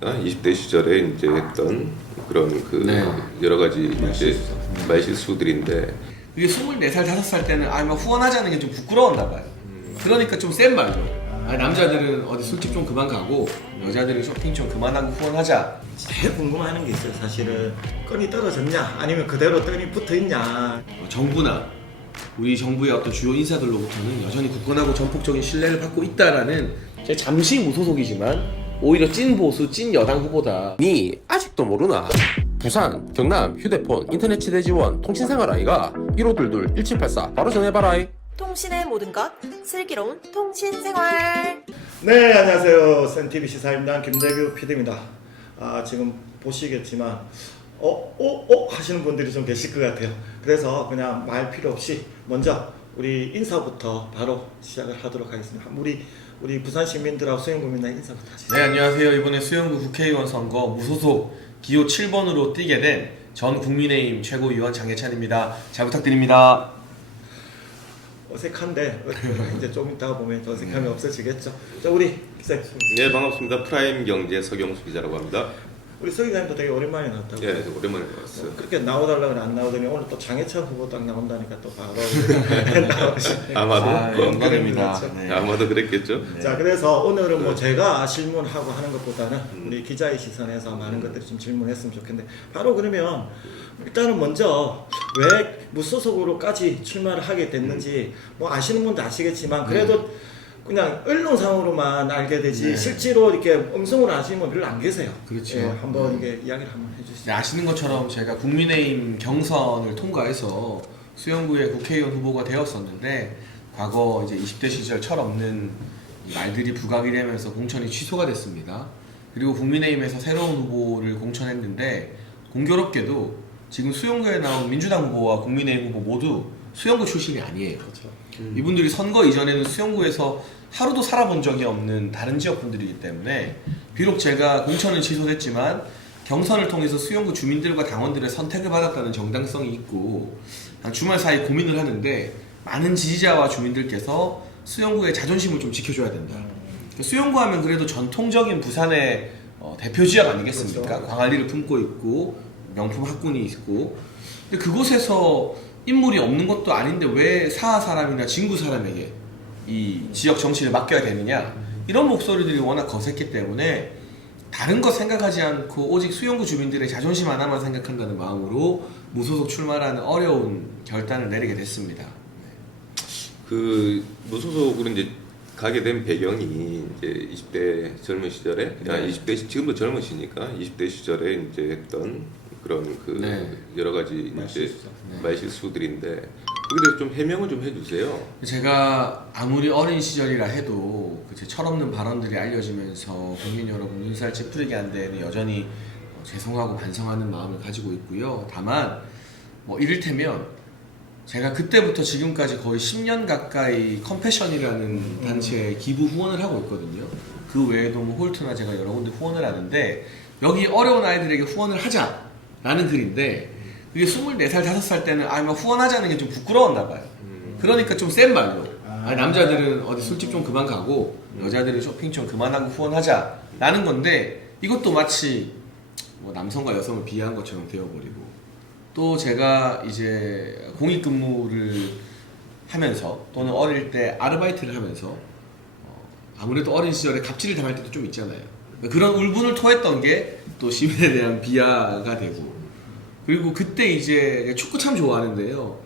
20대 시절에 이제 했던 그런 네. 여러 가지 이제 말실수들인데 이게 24살, 5살 때는 막 후원하자는 게 좀 부끄러웠나 봐요. 그러니까 좀 센 말로. 남자들은 어디 술집 좀 그만 가고 여자들은 쇼핑 좀 그만하고 후원하자. 제일 궁금해하는 게 있어요. 사실은 건이 떨어졌냐 아니면 그대로 끈이 붙어있냐. 정부나 우리 정부의 어떤 주요 인사들로부터는 여전히 굳건하고 전폭적인 신뢰를 받고 있다라는 잠시 무소속이지만 오히려 찐 보수, 찐 여당 후보다. 니 아직도 모르나? 부산, 경남, 휴대폰, 인터넷 치대 지원, 통신생활 아이가 1522-1784 바로 전해봐라. 통신의 모든 것 슬기로운 통신생활. 네, 안녕하세요. 센TV 시사임당 김대규 PD입니다. 지금 보시겠지만 하시는 분들이 좀 계실 것 같아요. 그래서 그냥 말 필요 없이 먼저 우리 인사부터 바로 시작을 하도록 하겠습니다. 우리 부산 시민들하고 수영구민들 인사부터 하시죠. 네, 안녕하세요. 이번에 수영구 국회의원 선거 무소속 기호 7번으로 뛰게 된 전 국민의힘 최고위원 장해찬입니다. 잘 부탁드립니다. 어색한데 이제 좀 이따가 보면 더 어색함이 없어지겠죠. 자, 우리 기자님. 네, 반갑습니다. 프라임 경제 서경수 기자라고 합니다. 우리 서 기자님도 되게 오랜만에 나왔다고. 예, 오랜만에 나왔어요. 그렇게 나오달라고 안 나오더니 오늘 또 장해찬 후보 딱 나온다니까 또 바로 나오시네요. 아마도 영광입니다. 네. 아마도 그랬겠죠. 자, 그래서 오늘은 뭐 제가 질문하고 하는 것보다는 우리 기자의 시선에서 많은 것들을 좀 질문했으면 좋겠는데, 바로 그러면 일단은 먼저 왜 무소속으로까지 출마를 하게 됐는지 뭐 아시는 분도 아시겠지만 그래도 그냥 언론상으로만 알게 되지 네. 실제로 이렇게 음성으로 아시는 분 별로 안 계세요. 그렇죠. 예, 한번 이게 이야기를 한번 해주시죠. 네, 아시는 것처럼 제가 국민의힘 경선을 통과해서 수영구의 국회의원 후보가 되었었는데, 과거 이제 20대 시절 철없는 말들이 부각이 되면서 공천이 취소가 됐습니다. 그리고 국민의힘에서 새로운 후보를 공천했는데, 공교롭게도 지금 수영구에 나온 민주당 후보와 국민의힘 후보 모두 수영구 출신이 아니에요. 그렇죠. 이분들이 선거 이전에는 수영구에서 하루도 살아본 적이 없는 다른 지역 분들이기 때문에, 비록 제가 공천은 취소됐지만 경선을 통해서 수영구 주민들과 당원들의 선택을 받았다는 정당성이 있고, 한 주말 사이 고민을 하는데 많은 지지자와 주민들께서 수영구의 자존심을 좀 지켜줘야 된다. 수영구 하면 그래도 전통적인 부산의 대표 지역 아니겠습니까? 그렇죠. 광안리를 품고 있고 명품 학군이 있고, 근데 그곳에서 인물이 없는 것도 아닌데 왜 사하 사람이나 진구 사람에게 이 지역 정치를 맡겨야 되느냐, 이런 목소리들이 워낙 거셌기 때문에 다른 거 생각하지 않고 오직 수영구 주민들의 자존심 하나만 생각한다는 마음으로 무소속 출마라는 어려운 결단을 내리게 됐습니다. 그 무소속으로 이제 가게 된 배경이 이제 20대 젊은 시절에, 네. 20대 지금도 젊으시니까 20대 시절에 이제 했던 그런 네. 여러 가지 이제 네. 말실수들인데, 거기에 대해서 좀 해명을 좀 해주세요. 제가 아무리 어린 시절이라 해도 제 철없는 발언들이 알려지면서 국민 여러분 눈살 찌푸리게 한 데에는 여전히 죄송하고 반성하는 마음을 가지고 있고요. 다만 뭐 이를테면 제가 그때부터 지금까지 거의 10년 가까이 컴패션이라는 단체에 기부 후원을 하고 있거든요. 그 외에도 뭐 홀트나 제가 여러 군데 후원을 하는데, 여기 어려운 아이들에게 후원을 하자라는 글인데, 이게 24살, 5살 때는 막 후원하자는 게 좀 부끄러웠나 봐요. 그러니까 좀 센 말로. 남자들은 어디 술집 좀 그만 가고 여자들은 쇼핑 좀 그만하고 후원하자라는 건데, 이것도 마치 뭐 남성과 여성을 비하한 것처럼 되어버리고, 또 제가 이제 공익근무를 하면서 또는 어릴 때 아르바이트를 하면서 아무래도 어린 시절에 갑질을 당할 때도 좀 있잖아요. 그런 울분을 토했던 게 또 시민에 대한 비하가 되고, 그리고 그때 이제 축구 참 좋아하는데요.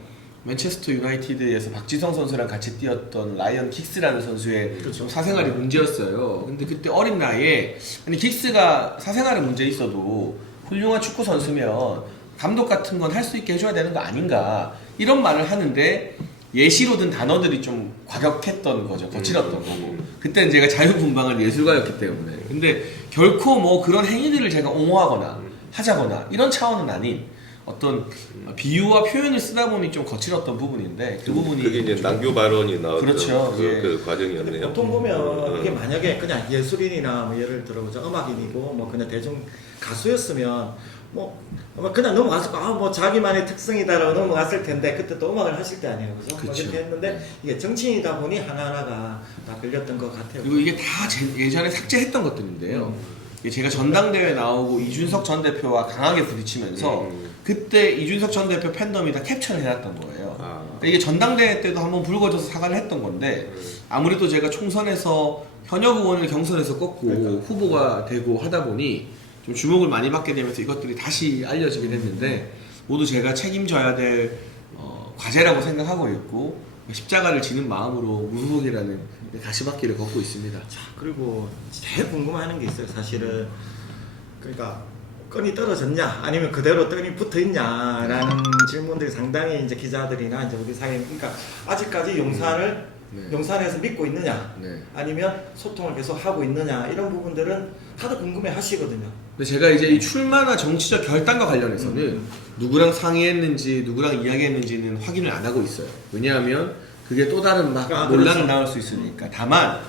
맨체스터 유나이티드에서 박지성 선수랑 같이 뛰었던 라이언 긱스라는 선수의 좀 사생활이 문제였어요. 근데 그때 어린 나이에, 아니 긱스가 사생활에 문제 있어도 훌륭한 축구 선수면 감독 같은 건 할 수 있게 해줘야 되는 거 아닌가, 이런 말을 하는데 예시로 든 단어들이 좀 과격했던 거죠. 거칠었던 거고. 그때는 제가 자유분방한 예술가였기 때문에. 근데 결코 뭐 그런 행위들을 제가 옹호하거나 하자거나 이런 차원은 아닌 어떤 비유와 표현을 쓰다 보니 좀 거칠었던 부분인데, 그 부분이 그게 이제 난교 발언이 나왔던 그렇죠. 그 과정이었네요. 보통 보면 이게 만약에 그냥 예술인이나 뭐 예를 들어 보자 음악인이고 뭐 그냥 대중 가수였으면 뭐 그냥 넘어갔을 거, 뭐 자기만의 특성이다라고 넘어갔을 텐데, 그때 또 음악을 하실 때 아니에요, 그죠? 뭐 그쵸. 이렇게 했는데 이게 정치인이다 보니 하나하나가 다 걸렸던 것 같아요. 그리고 이게 다 예전에 삭제했던 것들인데요. 제가 전당대회 나오고 이준석 전 대표와 강하게 부딪히면서 그때 이준석 전 대표 팬덤이 다 캡처를 해놨던 거예요. 그러니까 이게 전당대회 때도 한번 불거져서 사과를 했던 건데 아무래도 제가 총선에서 현역 의원을 경선에서 꺾고 후보가 되고 하다 보니 좀 주목을 많이 받게 되면서 이것들이 다시 알려지게 됐는데 모두 제가 책임져야 될 과제라고 생각하고 있고 십자가를 지는 마음으로 무소속이라는 가시밭길을 걷고 있습니다. 자, 그리고 제일 궁금해하는 게 있어요. 사실은 그러니까 끈이 떨어졌냐 아니면 그대로 끈이 붙어 있냐라는 질문들이 상당히 이제 기자들이나 이제 우리 사회 그러니까 아직까지 용산을 용산에서 믿고 있느냐 아니면 소통을 계속 하고 있느냐 이런 부분들은 다들 궁금해 하시거든요. 근데 제가 이제 이 출마나 정치적 결단과 관련해서는 누구랑 상의했는지 누구랑 이야기했는지는 확인을 안 하고 있어요. 왜냐하면 그게 또 다른 막 논란을 낳을 수 있으니까. 다만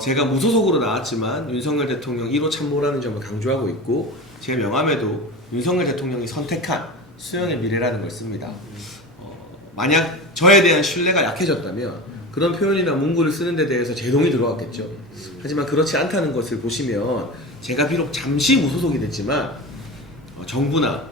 제가 무소속으로 나왔지만 윤석열 대통령 1호 참모라는 점을 강조하고 있고 제 명함에도 윤석열 대통령이 선택한 수영의 미래라는 걸 씁니다. 만약 저에 대한 신뢰가 약해졌다면 그런 표현이나 문구를 쓰는 데 대해서 제동이 들어왔겠죠. 하지만 그렇지 않다는 것을 보시면 제가 비록 잠시 무소속이 됐지만 정부나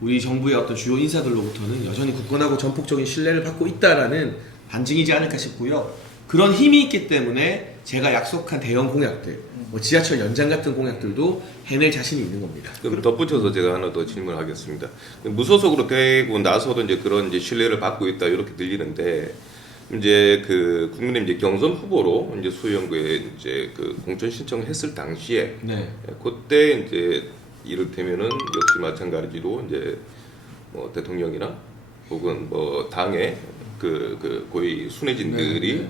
우리 정부의 어떤 주요 인사들로부터는 여전히 굳건하고 전폭적인 신뢰를 받고 있다라는 반증이지 않을까 싶고요. 그런 힘이 있기 때문에 제가 약속한 대형 공약들, 뭐 지하철 연장 같은 공약들도 해낼 자신이 있는 겁니다. 그럼 덧붙여서 제가 하나 더 질문하겠습니다. 무소속으로 되고 나서도 이제 그런 이제 신뢰를 받고 있다 이렇게 들리는데 이제 그 국민의 이제 경선 후보로 이제 수영구에 이제 그 공천 신청했을 당시에 그때 이제 이를테면은 역시 마찬가지로 이제 뭐 대통령이나 혹은 뭐 당의 그 고위 순회진들이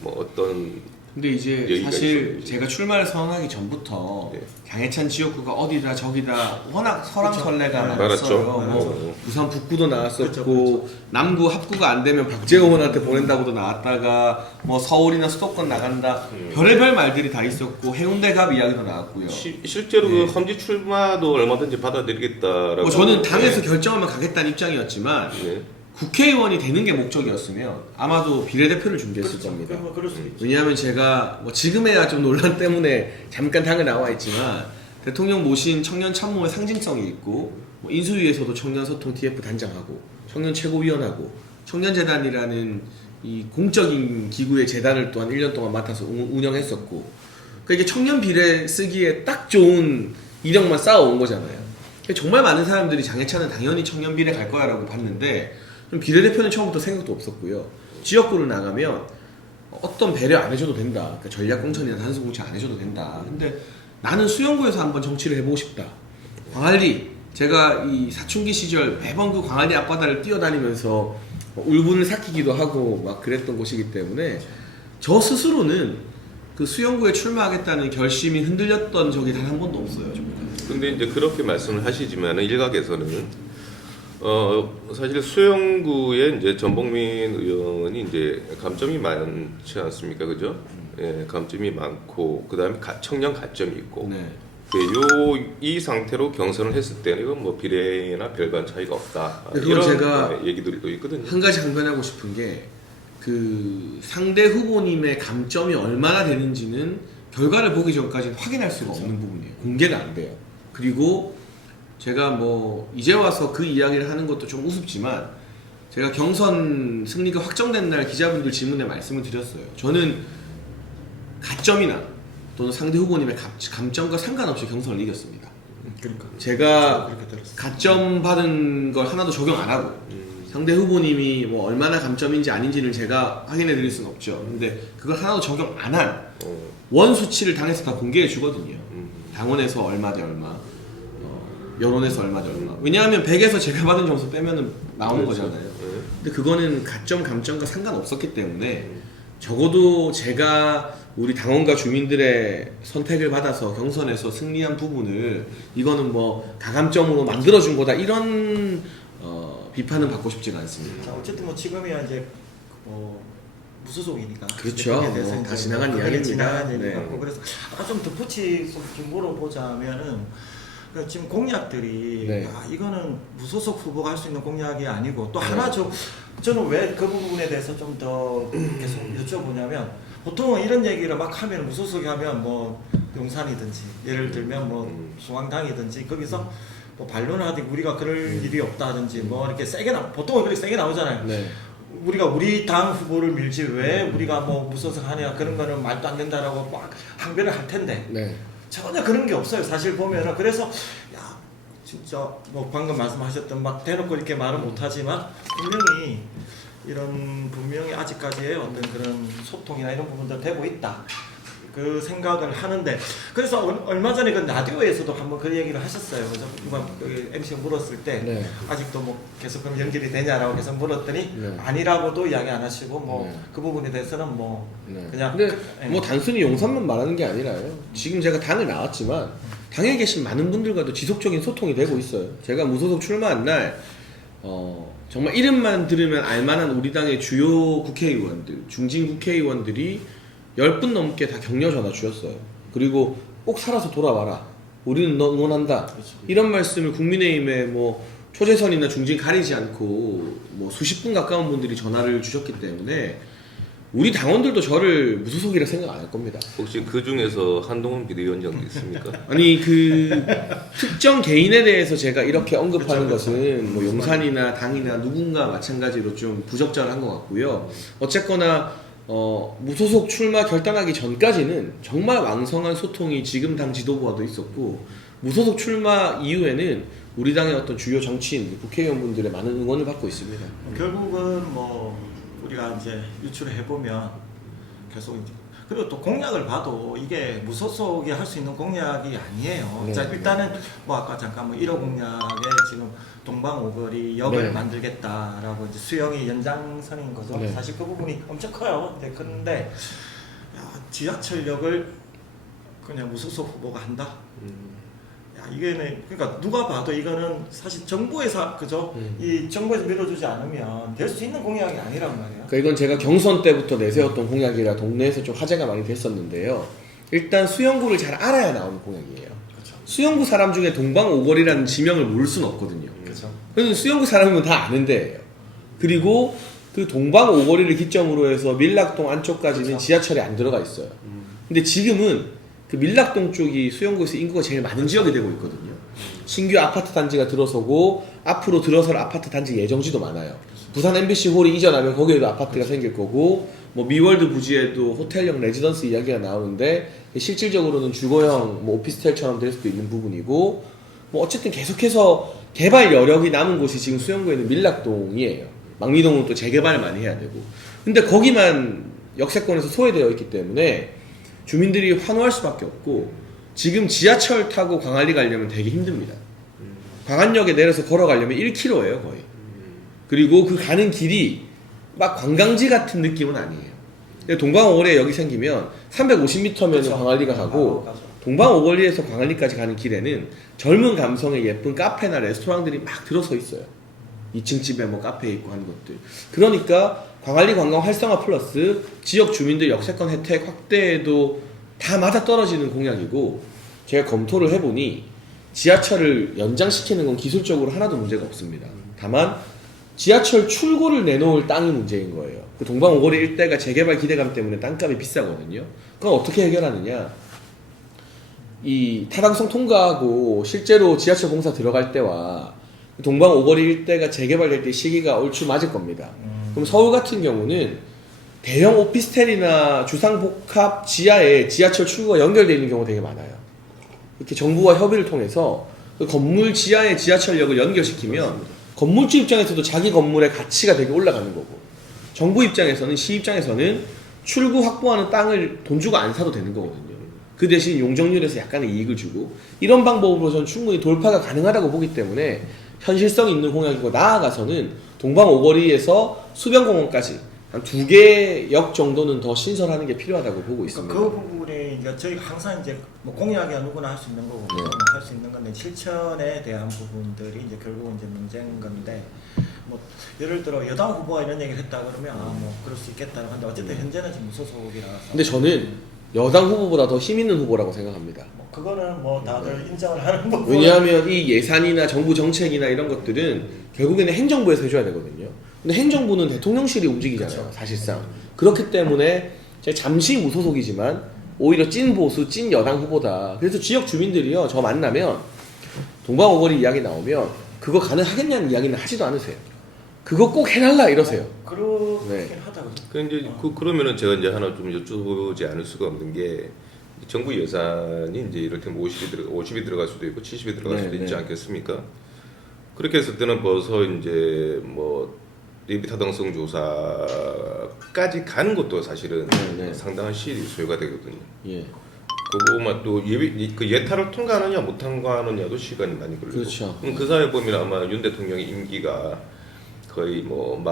뭐 어떤 근데 이제 사실 제가 출마를 선언하기 전부터 장해찬 지역구가 어디다 저기다 워낙 설왕설래가 많았어요. 뭐 부산 북구도 나왔었고 남구 합구가 안 되면 박재홍 의원한테 보낸다고도 나왔다가 뭐 서울이나 수도권 나간다 별의별 말들이 다 있었고 해운대 갑 이야기도 나왔고요. 실제로 그 험지 출마도 얼마든지 받아들이겠다라고. 뭐 저는 당에서 결정하면 가겠다는 입장이었지만 국회의원이 되는 게 목적이었으면 아마도 비례대표를 준비했을 겁니다. 왜냐하면 제가 뭐 지금에야 좀 논란 때문에 잠깐 당에 나와 있지만 대통령 모신 청년 참모의 상징성이 있고 뭐 인수위에서도 청년소통 TF 단장하고 청년 최고위원하고 청년재단이라는 이 공적인 기구의 재단을 또한 1년 동안 맡아서 운영했었고 그러니까 이게 청년 비례 쓰기에 딱 좋은 이력만 쌓아온 거잖아요. 정말 많은 사람들이 장해찬은 당연히 청년 비례 갈 거야 라고 봤는데 비례대표는 처음부터 생각도 없었고요. 지역구를 나가면 어떤 배려 안 해줘도 된다. 그러니까 전략공천이나 단수공천 안 해줘도 된다. 근데 나는 수영구에서 한번 정치를 해보고 싶다. 광안리, 제가 이 사춘기 시절 매번 그 광안리 앞바다를 뛰어다니면서 울분을 삭히기도 하고 막 그랬던 곳이기 때문에 저 스스로는 그 수영구에 출마하겠다는 결심이 흔들렸던 적이 단 한 번도 없어요. 근데 이제 그렇게 말씀을 하시지만은 일각에서는 사실 수영구에 이제 전복민 의원이 이제 감점이 많지 않습니까, 그죠? 예, 감점이 많고 그 다음에 청년 가점이 있고. 이 상태로 경선을 했을 때는 이건 뭐 비례나 별반 차이가 없다. 이런 제가 얘기들이 또 있거든요. 한 가지 강변하고 싶은 게 그 상대 후보님의 감점이 얼마나 되는지는 결과를 보기 전까지는 확인할 수가 없는 부분이에요. 공개가 안 돼요. 그리고 제가 뭐 이제 와서 그 이야기를 하는 것도 좀 우습지만 제가 경선 승리가 확정된 날 기자분들 질문에 말씀을 드렸어요. 저는 가점이나 또는 상대 후보님의 감점과 상관없이 경선을 이겼습니다. 그러니까 제가 가점 받은 걸 하나도 적용 안 하고 상대 후보님이 뭐 얼마나 감점인지 아닌지를 제가 확인해 드릴 수는 없죠. 근데 그걸 하나도 적용 안 한 원 수치를 당에서 다 공개해 주거든요. 당원에서 얼마 대 얼마, 여론에서 얼마 대 얼마. 왜냐하면 100에서 제가 받은 점수 빼면은 나오는 거잖아요. 근데 그거는 가점, 감점과 상관없었기 때문에 적어도 제가 우리 당원과 주민들의 선택을 받아서 경선에서 승리한 부분을 이거는 뭐 가감점으로 만들어준 거다 이런 비판은 받고 싶지가 않습니다. 자, 어쨌든 뭐 지금이야 이제 무소속이니까. 그렇죠. 다 지나간 이야기입니다. 지나간 얘기고 그래서 좀 덧붙여서 물어보자면은 지금 공약들이 이거는 무소속 후보가 할 수 있는 공약이 아니고 또 하나 저는 왜 그 부분에 대해서 좀 더 계속 여쭤보냐면 보통은 이런 얘기를 막 하면 무소속이 하면 뭐 용산이든지 예를 들면 뭐 중앙당이든지 거기서 뭐 반론을 하든지 우리가 그럴 일이 없다든지 뭐 이렇게 세게 보통은 그렇게 세게 나오잖아요. 네. 우리가 우리 당 후보를 밀지 왜 우리가 뭐 무소속 하냐 그런 거는 말도 안 된다라고 막 항변을 할 텐데 네. 전혀 그런 게 없어요. 사실 보면은 그래서 야 진짜 뭐 방금 말씀하셨던 막 대놓고 이렇게 말은 못하지만 분명히 아직까지의 어떤 그런 소통이나 이런 부분들 되고 있다. 그 생각을 하는데 그래서 얼마 전에 그 라디오에서도 한번 그 얘기를 하셨어요. 그래서 누가 MC가 물었을 때 네. 아직도 뭐 계속 그럼 연결이 되냐라고 계속 물었더니 네. 아니라고도 이야기 안 하시고 뭐 네. 그 부분에 대해서는 뭐 네. 그냥 근데 네. 뭐 단순히 용산만 말하는 게 아니라요. 지금 제가 당에 나왔지만 당에 계신 많은 분들과도 지속적인 소통이 되고 있어요. 제가 무소속 출마한 날 정말 이름만 들으면 알만한 우리 당의 주요 국회의원들, 중진 국회의원들이 10분 넘게 다 격려 전화 주셨어요. 그리고 꼭 살아서 돌아와라. 우리는 너 응원한다. 그렇죠. 이런 말씀을 국민의힘의 뭐 초재선이나 중진 가리지 않고 뭐 수십 분 가까운 분들이 전화를 주셨기 때문에 우리 당원들도 저를 무소속이라 생각 안 할 겁니다. 혹시 그 중에서 한동훈 비대위원장도 있습니까? 아니 그 특정 개인에 대해서 제가 이렇게 언급하는 그쵸. 것은 뭐 용산이나 당이나 누군가 마찬가지로 좀 부적절한 것 같고요. 어쨌거나 무소속 출마 결단하기 전까지는 정말 왕성한 소통이 지금 당 지도부와도 있었고 무소속 출마 이후에는 우리 당의 어떤 주요 정치인, 국회의원분들의 많은 응원을 받고 있습니다. 결국은 뭐 우리가 이제 유출을 해보면 계속 이제 그리고 또 공약을 봐도 이게 무소속이 할 수 있는 공약이 아니에요. 네. 자 일단은 뭐 아까 잠깐 뭐 1호 공약에 지금 동방오거리 역을 네. 만들겠다라고 이제 수영이 연장선인 거죠. 네. 사실 그 부분이 엄청 커요. 네, 그런데 야, 지하철역을 그냥 무소속 후보가 한다. 야 이게는 그러니까 누가 봐도 이거는 사실 정부에서 그죠? 이 정부에서 밀어주지 않으면 될 수 있는 공약이 아니란 말이에요. 그러니까 이건 제가 경선 때부터 내세웠던 공약이라 동네에서 좀 화제가 많이 됐었는데요. 일단 수영구를 잘 알아야 나오는 공약이에요. 그렇죠. 수영구 사람 중에 동방오거리라는 지명을 모를 수는 없거든요. 그렇죠. 그래서 수영구 사람이면 다 아는 데예요. 그리고 그 동방오거리를 기점으로 해서 밀락동 안쪽까지는 그렇죠. 지하철이 안 들어가 있어요. 근데 지금은 그 밀락동 쪽이 수영구에서 인구가 제일 많은 지역이 되고 있거든요. 신규 아파트 단지가 들어서고 앞으로 들어설 아파트 단지 예정지도 많아요. 부산 MBC 홀이 이전하면 거기에도 아파트가 생길 거고 뭐 미월드 부지에도 호텔형 레지던스 이야기가 나오는데 실질적으로는 주거형 뭐 오피스텔처럼 될 수도 있는 부분이고 뭐 어쨌든 계속해서 개발 여력이 남은 곳이 지금 수영구에는 밀락동이에요. 망리동은 또 재개발 많이 해야 되고 근데 거기만 역세권에서 소외되어 있기 때문에 주민들이 환호할 수밖에 없고 지금 지하철 타고 광안리 가려면 되게 힘듭니다. 광안역에 내려서 걸어가려면 1km예요 거의. 그리고 그 가는 길이 막 관광지 같은 느낌은 아니에요. 근데 동방오거리에 여기 생기면 350m면 그렇죠. 광안리가 가고 가죠. 동방오거리에서 광안리까지 가는 길에는 젊은 감성의 예쁜 카페나 레스토랑들이 막 들어서 있어요. 2층 집에 뭐 카페 있고 하는 것들. 그러니까 광안리 관광 활성화 플러스 지역 주민들 역세권 혜택 확대에도 다 맞아떨어지는 공약이고 제가 검토를 해보니 지하철을 연장시키는 건 기술적으로 하나도 문제가 없습니다. 다만 지하철 출구를 내놓을 땅이 문제인 거예요. 그 동방오거리 일대가 재개발 기대감 때문에 땅값이 비싸거든요. 그건 어떻게 해결하느냐? 이 타당성 통과하고 실제로 지하철 공사 들어갈 때와 동방오거리 일대가 재개발될 때 시기가 얼추 맞을 겁니다. 그럼 서울 같은 경우는 대형 오피스텔이나 주상복합 지하에 지하철 출구가 연결되어 있는 경우가 되게 많아요. 이렇게 정부와 협의를 통해서 그 건물 지하에 지하철역을 연결시키면 건물주 입장에서도 자기 건물의 가치가 되게 올라가는 거고 정부 입장에서는 시 입장에서는 출구 확보하는 땅을 돈 주고 안 사도 되는 거거든요. 그 대신 용적률에서 약간의 이익을 주고 이런 방법으로 전 충분히 돌파가 가능하다고 보기 때문에 현실성 있는 공약이고 나아가서는 동방오거리에서 수변공원까지 한 2개 역 정도는 더 신설하는 게 필요하다고 보고 있습니다. 그 부분이 이제 저희 항상 이제 뭐 공약이야 누구나 할 수 있는 거고 네. 할 수 있는 건데 실천에 대한 부분들이 이제 결국은 이제 문제인 건데 뭐 예를 들어 여당 후보가 이런 얘기를 했다 그러면 아 뭐 그럴 수 있겠다고 하는데 어쨌든 현재는 지금 무소속이라서 근데 저는 여당 후보보다 더 힘 있는 후보라고 생각합니다. 뭐 그거는 뭐 다들 인정을 하는 부분. 왜냐하면 이 예산이나 정부 정책이나 이런 것들은 결국에는 행정부에서 해줘야 되거든요. 근데 행정부는 대통령실이 움직이잖아요. 그렇죠. 사실상. 그렇기 때문에 제가 잠시 무소속이지만 오히려 찐 보수, 찐 여당 후보다. 그래서 지역 주민들이요, 저 만나면 동방오거리 이야기 나오면 그거 가능하겠냐는 이야기는 하지도 않으세요. 그거 꼭 해달라 이러세요. 그렇긴 네. 하다 그죠? 그 이제 그러면은 제가 이제 하나 좀 여쭤보지 않을 수가 없는 게 정부 예산이 이제 이를테면 50이 들어갈 수도 있고 70이 들어갈 네, 수도 있지 네. 않겠습니까? 그렇게 했을 때는 벌써 이제 뭐 예비 타당성 조사까지 가는 것도 사실은 네, 네. 상당한 시일이 소요가 되거든요. 예. 그거만 또 그 예타를 통과하느냐 못 통과하느냐도 시간이 많이 걸리고. 그렇죠. 그럼 그 사이에 보면 아마 윤 대통령의 임기가 거의 뭐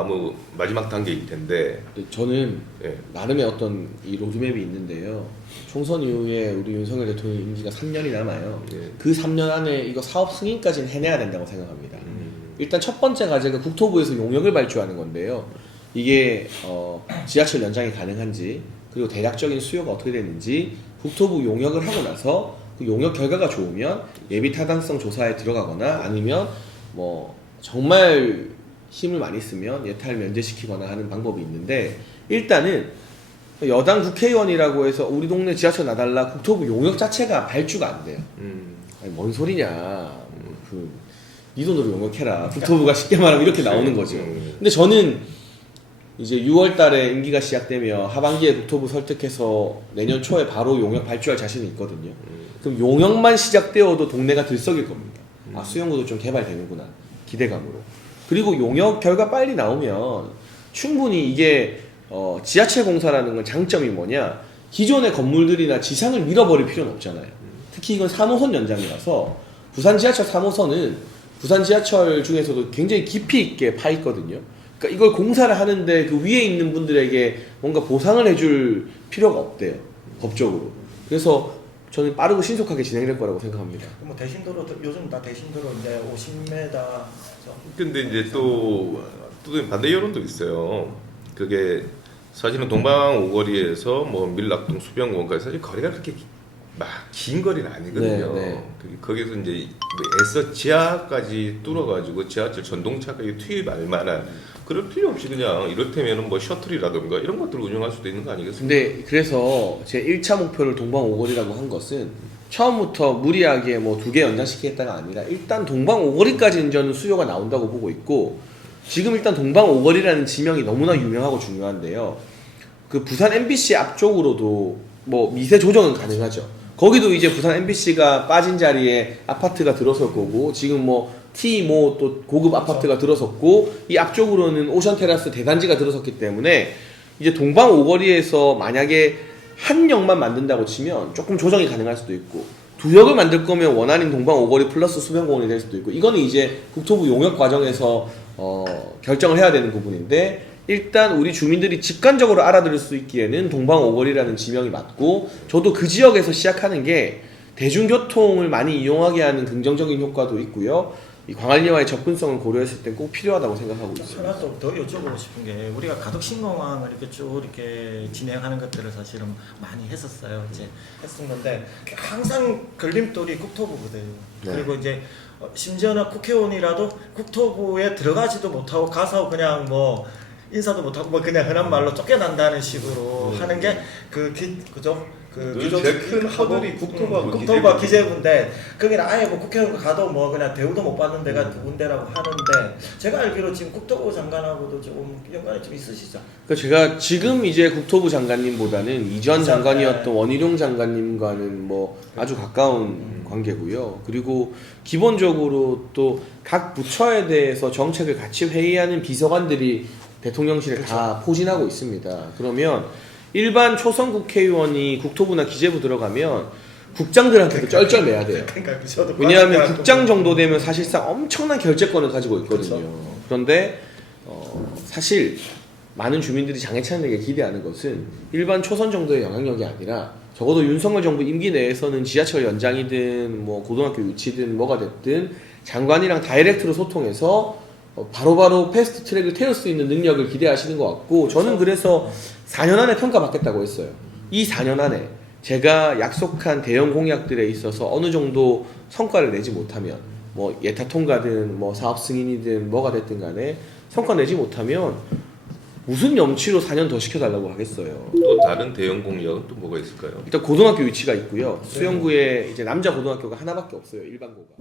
마지막 단계일 텐데. 저는 예. 나름의 어떤 이 로드맵이 있는데요. 총선 이후에 우리 윤석열 대통령 임기가 3년이 남아요. 예. 그 3년 안에 이거 사업 승인까지는 해내야 된다고 생각합니다. 음. 일단 첫 번째 과제가 국토부에서 용역을 발주하는 건데요. 이게 지하철 연장이 가능한지, 그리고 대략적인 수요가 어떻게 되는지 국토부 용역을 하고 나서 그 용역 결과가 좋으면 예비 타당성 조사에 들어가거나 아니면 뭐 정말 힘을 많이 쓰면 예타를 면제시키거나 하는 방법이 있는데, 일단은 여당 국회의원이라고 해서 우리 동네 지하철 놔달라 국토부 용역 자체가 발주가 안 돼요. 아니, 뭔 소리냐. 네 돈으로 용역해라. 국토부가 쉽게 말하면 이렇게 나오는 거죠. 근데 저는 이제 6월 달에 임기가 시작되며 하반기에 국토부 설득해서 내년 초에 바로 용역 발주할 자신이 있거든요. 그럼 용역만 시작되어도 동네가 들썩일 겁니다. 아, 수영구도 좀 개발되는구나. 기대감으로. 그리고 용역 결과 빨리 나오면 충분히 이게 지하철 공사라는 건 장점이 뭐냐, 기존의 건물들이나 지상을 밀어버릴 필요는 없잖아요. 특히 이건 3호선 연장이라서 부산 지하철 3호선은 부산 지하철 중에서도 굉장히 깊이 있게 파 있거든요. 그러니까 이걸 공사를 하는데 그 위에 있는 분들에게 뭔가 보상을 해줄 필요가 없대요, 법적으로. 그래서 저는 빠르고 신속하게 진행될 거라고 생각합니다. 뭐 대신도로 요즘 다 대신도로 이제 50m. 근데 이제 또 반대 여론도 있어요. 그게 사실은 동방 오거리에서 뭐 밀락동 수변공원까지 사실 거리가 그렇게 막 긴 거리는 아니거든요. 네, 네. 거기서 이제 애써 지하까지 뚫어가지고 지하철 전동차까지 투입할 만한 그럴 필요 없이 그냥 이를테면은 뭐 셔틀이라든가 이런 것들을 운영할 수도 있는 거 아니겠습니까? 근데 그래서 제 1차 목표를 동방 오거리라고 한 것은 처음부터 무리하게 뭐 2개 연장시키겠다가 아니라 일단 동방 오거리까지는 저는 수요가 나온다고 보고 있고, 지금 일단 동방 오거리라는 지명이 너무나 유명하고 중요한데요. 그 부산 MBC 앞쪽으로도 뭐 미세 조정은 가능하죠. 거기도 이제 부산 MBC가 빠진 자리에 아파트가 들어설 거고, 지금 뭐 T 또 고급 아파트가 들어섰고, 이 앞쪽으로는 오션 테라스 대단지가 들어섰기 때문에 이제 동방 오거리에서 만약에 한 역만 만든다고 치면 조금 조정이 가능할 수도 있고, 2역을 만들 거면 원안인 동방 오거리 플러스 수변공원이 될 수도 있고, 이거는 이제 국토부 용역 과정에서 결정을 해야 되는 부분인데, 일단 우리 주민들이 직관적으로 알아들을 수 있기에는 동방 오거리라는 지명이 맞고, 저도 그 지역에서 시작하는 게 대중교통을 많이 이용하게 하는 긍정적인 효과도 있고요. 이 광안리와의 접근성을 고려했을 때 꼭 필요하다고 생각하고 있습니다. 하나 더 여쭤보고 싶은 게, 우리가 가덕신공항을 이렇게 쭉 이렇게 진행하는 것들을 사실은 많이 했었어요. 이제 했던 건데 항상 걸림돌이 국토부거든요. 네. 그리고 이제 심지어는 국회의원이라도 국토부에 들어가지도 못하고 가서 그냥 뭐 인사도 못하고 뭐 그냥 흔한 말로 쫓겨난다는 식으로 하는 게 그죠? 제일 큰 허들이 국토부와 기재부인데, 거기는 아예 뭐 국회의원 가도 뭐 그냥 대우도 못 받는 데가 두 군데라고 하는데, 제가 알기로 지금 국토부 장관하고도 조금 연관이 좀 있으시죠? 그러니까 제가 지금 이제 국토부 장관님보다는 이전 그렇죠. 장관이었던 원희룡 장관님과는 뭐 아주 가까운 관계고요. 그리고 기본적으로 또 각 부처에 대해서 정책을 같이 회의하는 비서관들이 대통령실에 다 포진하고 있습니다. 그러면 일반 초선 국회의원이 국토부나 기재부 들어가면 국장들한테도 쩔쩔매야 돼요. 그러니까 저도 왜냐하면 국장 정도 되면 사실상 엄청난 결재권을 가지고 있거든요. 그렇죠. 그런데 사실 많은 주민들이 장해찬에게 기대하는 것은 일반 초선 정도의 영향력이 아니라 적어도 윤석열 정부 임기 내에서는 지하철 연장이든 뭐 고등학교 유치든 뭐가 됐든 장관이랑 다이렉트로 소통해서 바로바로 패스트 트랙을 태울 수 있는 능력을 기대하시는 것 같고, 저는 그래서 4년 안에 평가받겠다고 했어요. 이 4년 안에 제가 약속한 대형 공약들에 있어서 어느 정도 성과를 내지 못하면, 뭐 예타 통과든 뭐 사업 승인이든 뭐가 됐든 간에 성과 내지 못하면 무슨 염치로 4년 더 시켜달라고 하겠어요. 또 다른 대형 공약은 또 뭐가 있을까요? 일단 고등학교 위치가 있고요. 수영구에 이제 남자 고등학교가 하나밖에 없어요. 일반고가.